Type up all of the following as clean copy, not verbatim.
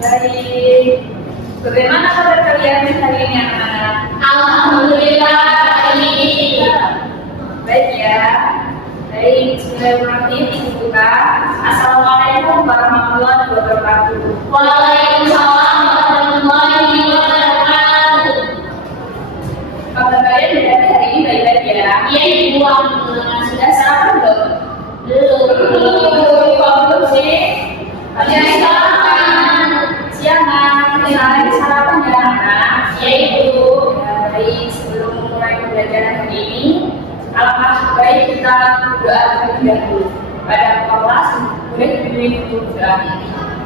Baik. Bagaimana kabar kalian hari ini anak-anak? Alhamdulillah hari ini. Baik ya. Baik, bismillahirrahmanirrahim. Dibuka. Assalamualaikum warahmatullahi wabarakatuh. Waalaikumsalam warahmatullahi wabarakatuh. Kabar kalian berarti hari ini baik-baik ya? Iya Ibu, Sudah sarapan belum? belum. Kok belum sih? Kalian sarapan? Siangan, kita sarapan ya anak? Iya Ibu. Ya, baik, sebelum mulai pembelajaran hari ini, alangkah baik kita berdoa terlebih dahulu. Pada kelas, boleh diberi doa.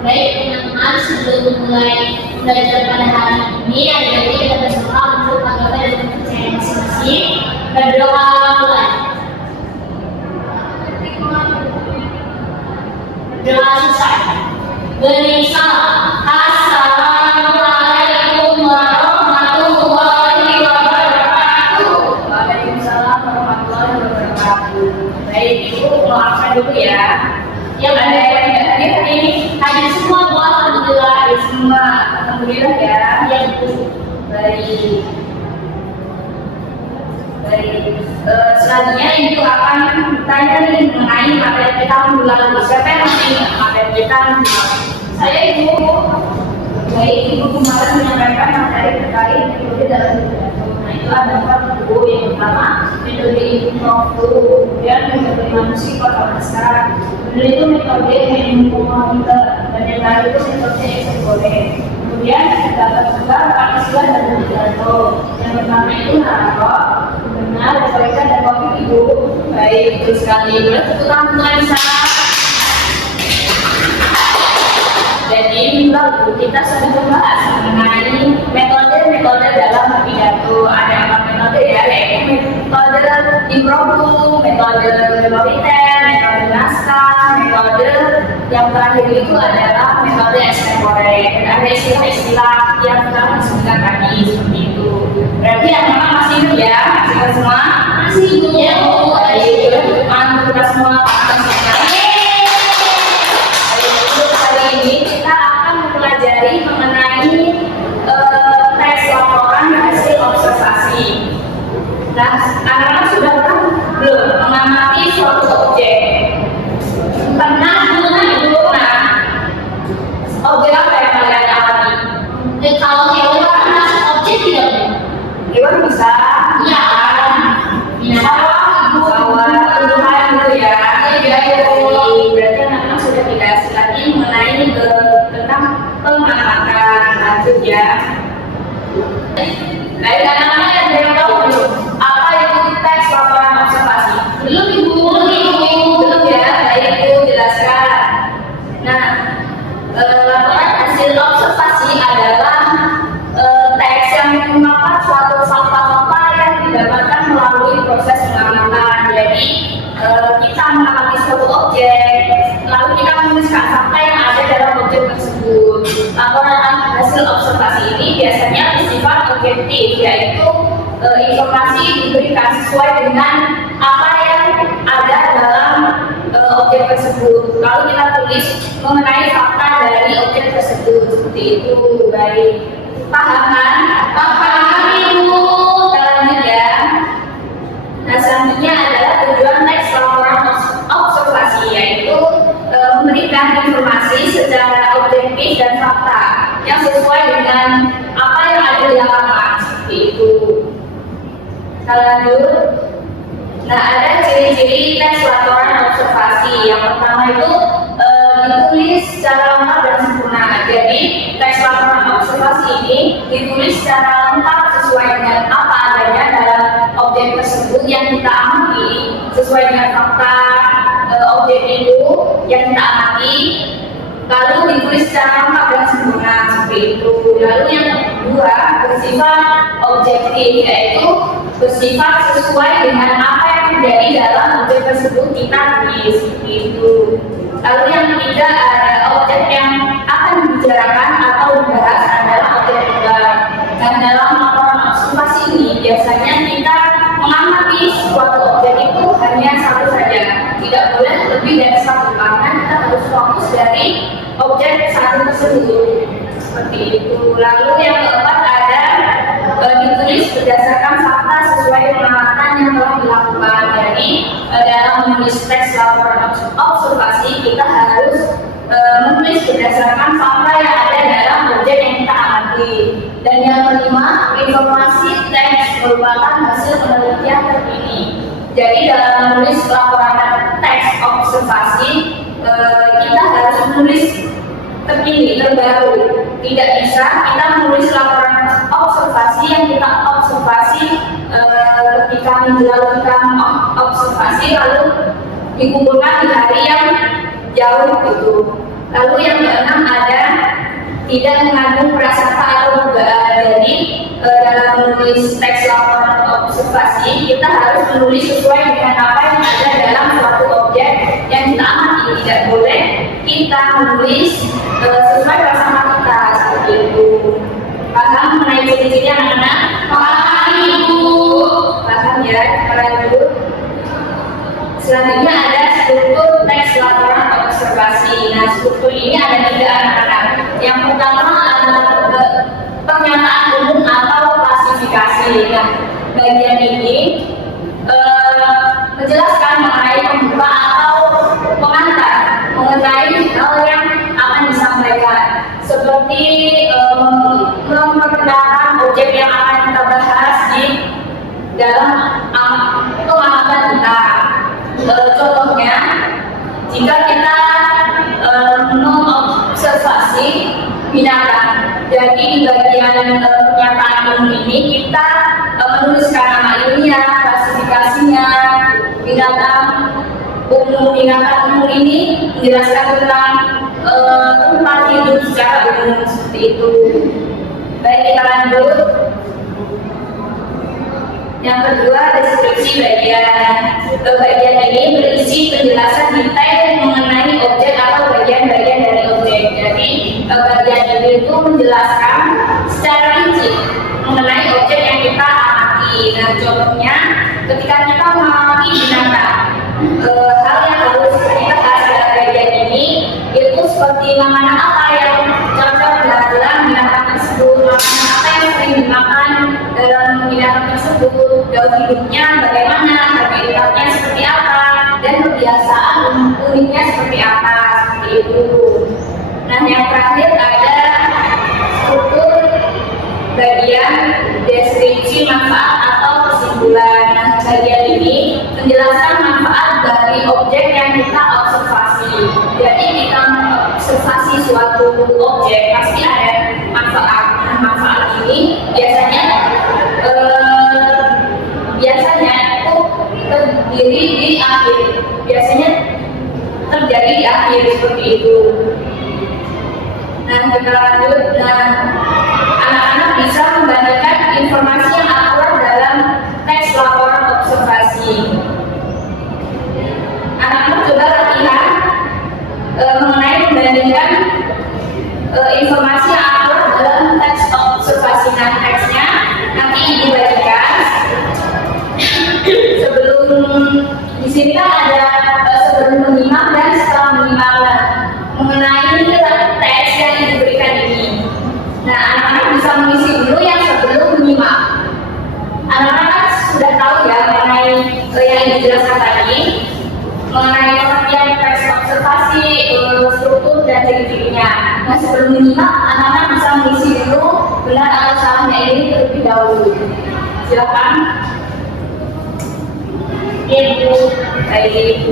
Baik teman-teman, sebelum mulai belajar pada hari ini, ada baiknya kita bersama untuk agama dan kepercayaan masing-masing. Berdoa mulai. Berdoa selesai. Beri salam. Assalamualaikum warahmatullahi wabarakatuh. Waalaikumsalam warahmatullahi wabarakatuh. Baik, Ibu maafkan dulu ya. Yang Ada yang tidak hadir hari ini? hadir semua Bu, alhamdulillah. Hadir semua, alhamdulillah ya. Ya Bu. Baik. Baik. Selanjutnya Ibu akan tanya nih mengenai materi kita minggu lalu. Siapa yang masih ingat materi kita minggu lalu? Saya Ibu. Baik, Ibu kemarin menyampaikan materi terkait metode dalam pidato. Nah, itu ada 4 buku. Yang pertama, metode impromptu, kemudian metode manusia kota besar, kemudian itu metode monitor, dan yang terakhir itu metode eksekutif. Kemudian dapat juga istilah dan pidato. Yang pertama itu narator, benar, retorika dan topik Ibu. Baik, betul sekali. Boleh tepuk tangan Lisa. Jadi minggu lalu kita sudah membahas mengenai metode dalam pidato. Ada 4 metode ya, yaitu metode impromptu, metode monitor, metode naskah, metode yang terakhir itu adalah metode eksekutif. Dan ada istilah-istilah yang telah disebutkan tadi seperti itu. Berarti anak-anak masih ingat ya, kita semua Masih Ibu. ya. Baik, teman kita semua ini kita akan mempelajari mengenai tes laporan hasil observasi. Nah, anak-anak sudah pernah belum mengamati suatu objek? Pernah belum Ibu? Nah, objek apa yang kalian amati? Kalau hewan termasuk objek tidak Bu? Hewan bisa? Iya. Binatang, tumbuhan gitu ya. Berarti anak-anak sudah tidak asing lagi mengenai tentang pengamatan. Lanjut ya. Baik, anak-anak yang belum tahu belum apa itu teks laporan observasi? Belum Ibu. Belum ya. Baik, Ibu jelaskan. Nah, laporan hasil observasi adalah teks yang memaparkan suatu fakta-fakta yang didapatkan melalui proses pengamatan. Jadi kita mengamati suatu objek, lalu kita menuliskan fakta yang ada dalam objek tersebut. Laporan hasil observasi ini biasanya bersifat objektif, yaitu informasi diberikan sesuai dengan apa yang ada dalam objek tersebut. Lalu kita tulis mengenai fakta dari objek tersebut seperti itu. Baik, paham kan? Paham Ibu. Kita lanjut ya. Nah, selanjutnya adalah tujuan teks laporan observasi, yaitu memberikan informasi secara objektif dan fakta yang sesuai dengan apa yang ada di lapangan seperti itu. Kita lanjut. Nah, ada ciri-ciri teks laporan observasi. Yang pertama itu ditulis secara lengkap dan sempurna. Jadi teks laporan observasi ini ditulis secara lengkap sesuai dengan apa adanya dalam objek tersebut yang kita amati, sesuai dengan fakta objek itu yang kita amati, lalu ditulis secara lengkap dan sempurna seperti itu. Lalu yang kedua bersifat objektif, yaitu bersifat sesuai dengan apa yang terjadi dalam objek tersebut kita tulis seperti itu. Lalu yang ketiga ada objek yang akan dibicarakan atau dibahas adalah objek tunggal. Dan dalam laporan observasi ini biasanya kita mengamati suatu objek itu hanya satu saja, tidak boleh lebih dari satu karena kita harus fokus dari objek satu tersebut. seperti itu. Lalu yang keempat ada ditulis berdasarkan fakta sesuai pengamatan yang telah dilakukan. Jadi dalam menulis teks laporan observasi kita harus menulis berdasarkan fakta yang ada dalam objek yang kita amati. Dan yang kelima, informasi teks merupakan hasil penelitian terkini. Jadi dalam menulis laporan teks observasi kita harus menulis terkini, terbaru. Tidak bisa kita menulis laporan observasi yang kita observasi ketika menjalankan observasi lalu dikumpulkan di hari yang jauh gitu. Lalu yang keenam ada tidak mengandung prasangka atau dugaan. Jadi dalam menulis teks laporan observasi kita harus menulis sesuai dengan apa yang ada dalam suatu objek yang kita amati. Tidak boleh kita menulis sesuai prasangka kita seperti itu. Paham mengenai ciri-ciri anak-anak? Paham Ibu. Paham ya? Kita lanjut. Selanjutnya ada struktur teks laporan observasi. Nah, struktur ini ada 3 anak-anak. Yang pertama adalah pernyataan umum atau klasifikasi. Nah, bagian ini menjelaskan mengenai pembuka atau pengantar mengenai hal yang akan disampaikan, seperti memperkenalkan objek yang akan kita bahas di dalam pengamatan kita. Contohnya, jika kita mengobservasi binatang, jadi di bagian pernyataan umum ini kita menuliskan nama ilmiah, klasifikasinya, binatang umum ini menjelaskan tentang tempat hidup secara umum seperti itu. Baik, kita lanjut. Yang kedua, deskripsi bagian. Bagian ini berisi penjelasan detail mengenai objek atau bagian-bagian dari objek. Jadi bagian ini itu menjelaskan secara rinci mengenai objek yang kita amati. Nah, contohnya ketika kita mengamati binatang, hal yang harus kita bahas pada bagian ini itu seperti makanan apa yang cocok dalam binatang tersebut, makanan apa yang sering dimakan dalam binatang tersebut, daun hidupnya bagaimana, habitatnya seperti apa, dan kebiasaan uniknya seperti apa, seperti itu. Nah, yang terakhir ada struktur bagian deskripsi manfaat atau kesimpulan. Nah, bagian ini menjelaskan manfaat dari objek yang kita observasi. Jadi kita observasi suatu objek pasti ada manfaat. Nah, manfaat ini biasanya itu terdiri di akhir. Biasanya terjadi di akhir seperti itu. Nah, kita lanjut. Nah, anak-anak bisa membandingkan informasi yang akurat dalam teks laporan observasi. Anak-anak coba latihan mengenai membandingkan informasi yang akurat dalam teks observasi. Nah, teksnya nanti Ibu bagikan. Di sini kan ada sebelum menyimak dan setelah menyimak. Mengenai teks yang diberikan ini. Nah, anak-anak bisa mengisi dulu yang sebelum menyimak. Anak-anak sudah tahu ya mengenai yang dijelaskan tadi, mengenai pengertian teks observasi, struktur dan ciri-cirinya. Nah, sebelum menyimak, anak-anak bisa mengisi dulu benar atau salahnya ini terlebih dahulu. Silakan. Ibu. Baik.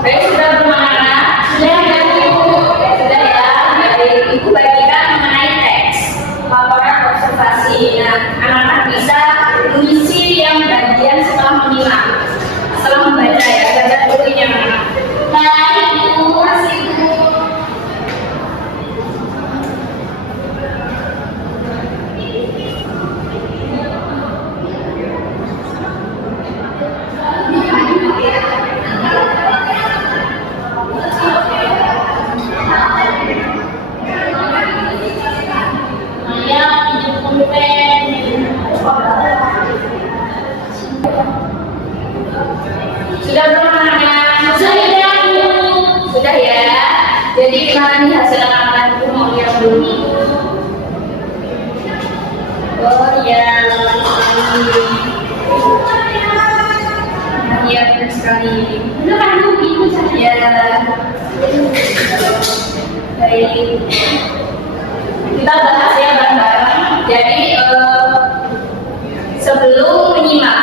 Baik, sudah bermakna? Sudah ya, Ibu. Sudah ya. Baik, Ibu bagikan mengenai teks laporan observasi. Nah, anak-anak bisa mengisi yang bagian setelah menyimak, setelah membaca ya, baca dulu yang mana. Baik, Ibu. Kasih Ibu. materi. Kita bahas ya bareng-bareng. Jadi sebelum menyimak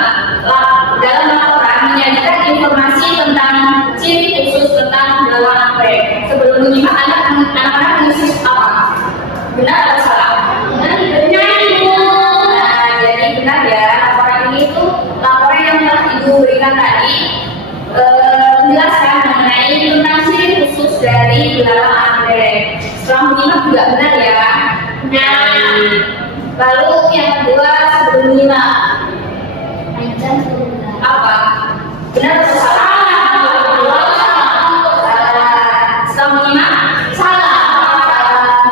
dalam laporan menyajikan informasi tentang ciri khusus tentang belalang anggrek. Sebelum menyimak anak-anak mengisi apa? Benar atau salah? Benar, Ibu. Nah, jadi benar ya, laporan ini tuh laporan yang telah Ibu berikan tadi menjelaskan mengenai tentang ciri khusus dari belalang anggrek. Setelah menyimak juga benar ya. Nah, lalu yang kedua sebelum menyimak apa? Benar atau salah? Setelah menyimak salah.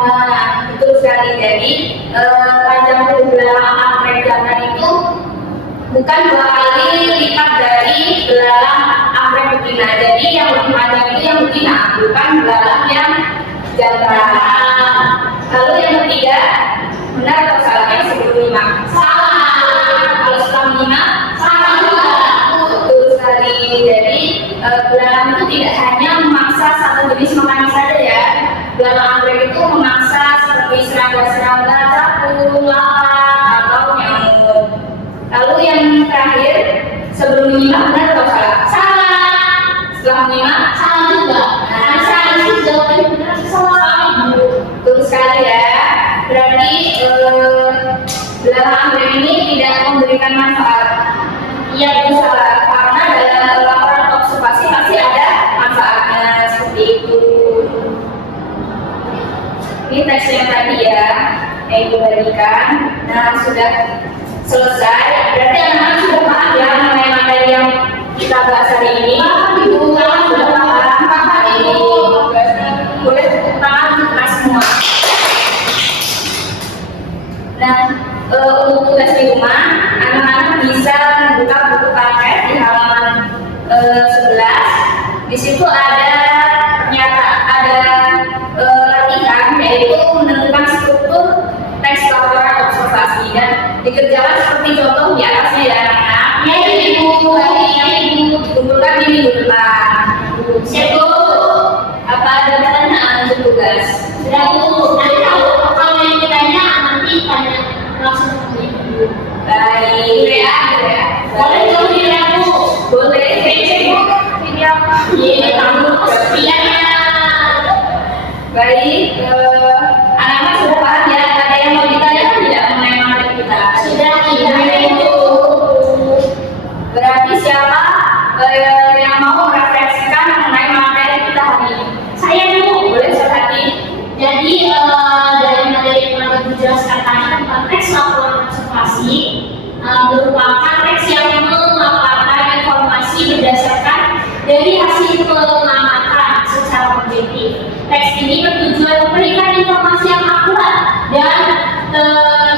Nah, betul sekali. Jadi panjang tubuh belalang anggrek jantan itu bukan 2 kali lipat dari belalang anggrek betina. Jadi yang lebih panjang itu yang betina, bukan belalang yang jantan. Lalu yang ketiga, benar atau salah yang sebelum menyimak? Salah. Kalau setelah menyimak salah juga. Betul sekali. Jadi belalang itu tidak hanya memaksa satu jenis makanan saja ya. Belalang anggrek itu memaksa seperti serangga-serangga, capung, lalat, atau nyamuk. Lalu yang terakhir, sebelum menyimak benar atau salah? Salah. Setelah menyimak salah juga. Nah, salah itu jawabannya benar atau salah? Betul sekali ya. Berarti belalang anggrek ini tidak memberikan manfaat. Iya, betul salah. Karena dalam laporan observasi pasti ada manfaatnya seperti itu. Ini teks yang tadi ya, yang Ibu berikan. Nah, sudah selesai. Berarti anak-anak sudah paham ya mengenai materi yang kita bahas hari ini. Ibu sudah paham ini. Boleh tepuk tangan untuk kita semua. Nah, untuk tugas di rumah, anak-anak bisa membuka buku paket di halaman 11. Di situ ada latihan, yaitu menentukan struktur teks laporan observasi dan dikerjakan seperti contoh di atasnya ya anak-anak. Ya Ibu, kumpulkan di minggu depan. Siap Bu? Apa ada pertanyaan untuk tugas? Sudah Bu, nanti kalau yang ditanya nanti tanya langsung ke Ibu. Baik. Boleh dong ya Bu? Boleh. Video. Iya, kamu kesepiannya. Baik, anak-anak sudah paham ya? Ada yang mau ditanyakan tidak mengenai materi kita? Sudah Ibu. Berarti siapa yang mau merefleksikan mengenai materi kita hari ini? Saya Bu. Boleh Sohati? Jadi dari materi yang telah dijelaskan tadi tentang teks laporan observasi merupakan teks yang memaparkan informasi berdasarkan dari hasil pengamatan secara objektif. Teks ini bertujuan memberikan informasi yang akurat dan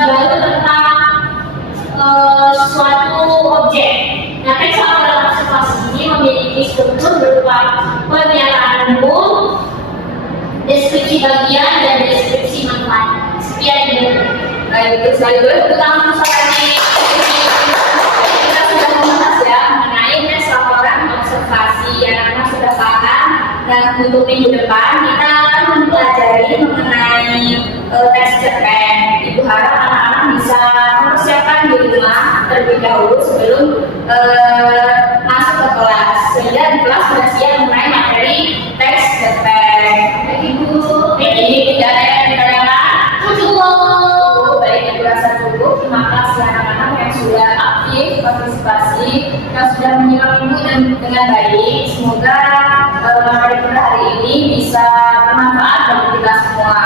baru tentang suatu objek. Nah, teks laporan observasi ini memiliki struktur berupa pernyataan umum, deskripsi bagian, dan deskripsi manfaat. Sekian Ibu. Baik, betul sekali. Boleh tepuk tangan untuk Sohati. Kita sudah membahas ya mengenai teks laporan observasi. Anak-anak sudah paham. Dan untuk minggu depan kita akan mempelajari mengenai teks cerpen. Ibu harap anak-anak bisa mempersiapkan di rumah terlebih dahulu sebelum masuk ke kelas, sehingga di kelas sudah siap mengenai materi teks cerpen. Ibu, ini tidak ada yang ditanyakan? Cukup. Baik, Ibu rasa cukup. Terima kasih anak-anak yang sudah aktif partisipasi, yang sudah menyimak Ibu dengan baik. Semoga materi kita hari ini bisa bermanfaat bagi kita semua.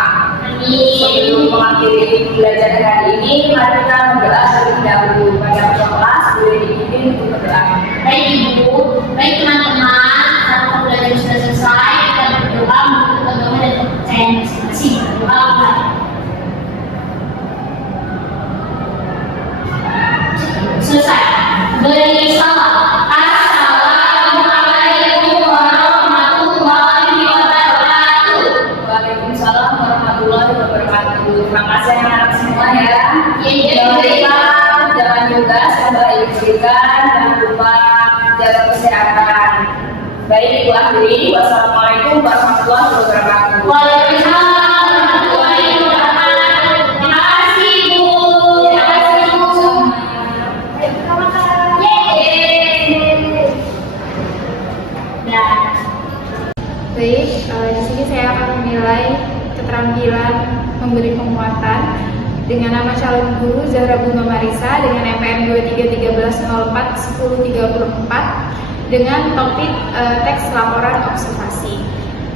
Sebelum mengakhiri pembelajaran hari ini, mari kita berdoa terlebih dahulu. Pada kelas boleh dipimpin untuk berdoa. Baik Ibu, baik teman-teman, karena pembelajaran sudah selesai, kita berdoa untuk agama dan kepercayaan masing-masing. Berdoa. Selesai. Beri salam. Assalamualaikum warahmatullahi wabarakatuh. Waalaikumsalam warahmatullahi wabarakatuh. Terima kasih anak-anak semua ya. Iya, Jangan lupa tugas yang telah Ibu berikan, jangan lupa jaga kesehatan. Baik, Ibu akhiri. Wassalamualaikum warahmatullahi wabarakatuh. Waalaikumsalam. Baik, di sini saya akan menilai keterampilan memberi penguatan dengan nama calon guru Zahra Bunga Marisa dengan NPM 2313041034 dengan topik teks laporan observasi.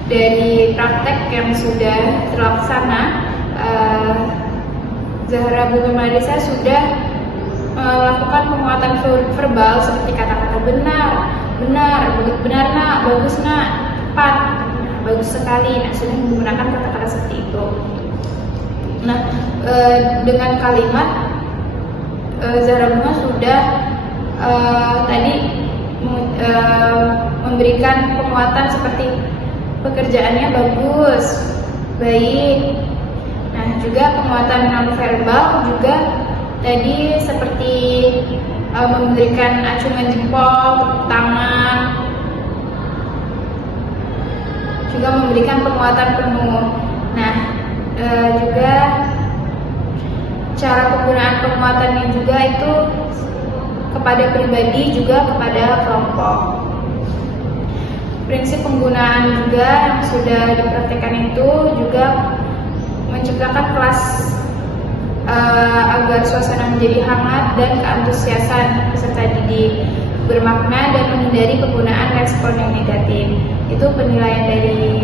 Dari praktek yang sudah terlaksana, Zahra Bunga Marisa sudah melakukan penguatan verbal seperti kata-kata benar, benar nak, bagus nak, tepat, bagus sekali. Nah, sudah menggunakan kata-kata seperti itu. Nah, dengan kalimat Zahra Bunga sudah tadi memberikan penguatan seperti pekerjaannya bagus, baik. Nah, juga penguatan nonverbal juga tadi seperti memberikan acungan jempol, tepuk tangan, juga memberikan penguatan penuh. Nah, juga cara penggunaan penguatannya juga itu kepada pribadi juga kepada kelompok. Prinsip penggunaan juga yang sudah dipraktikkan itu juga menciptakan kelas agar suasana menjadi hangat dan keantusiasan peserta didik, bermakna dan menghindari penggunaan respon yang negatif. Itu penilaian dari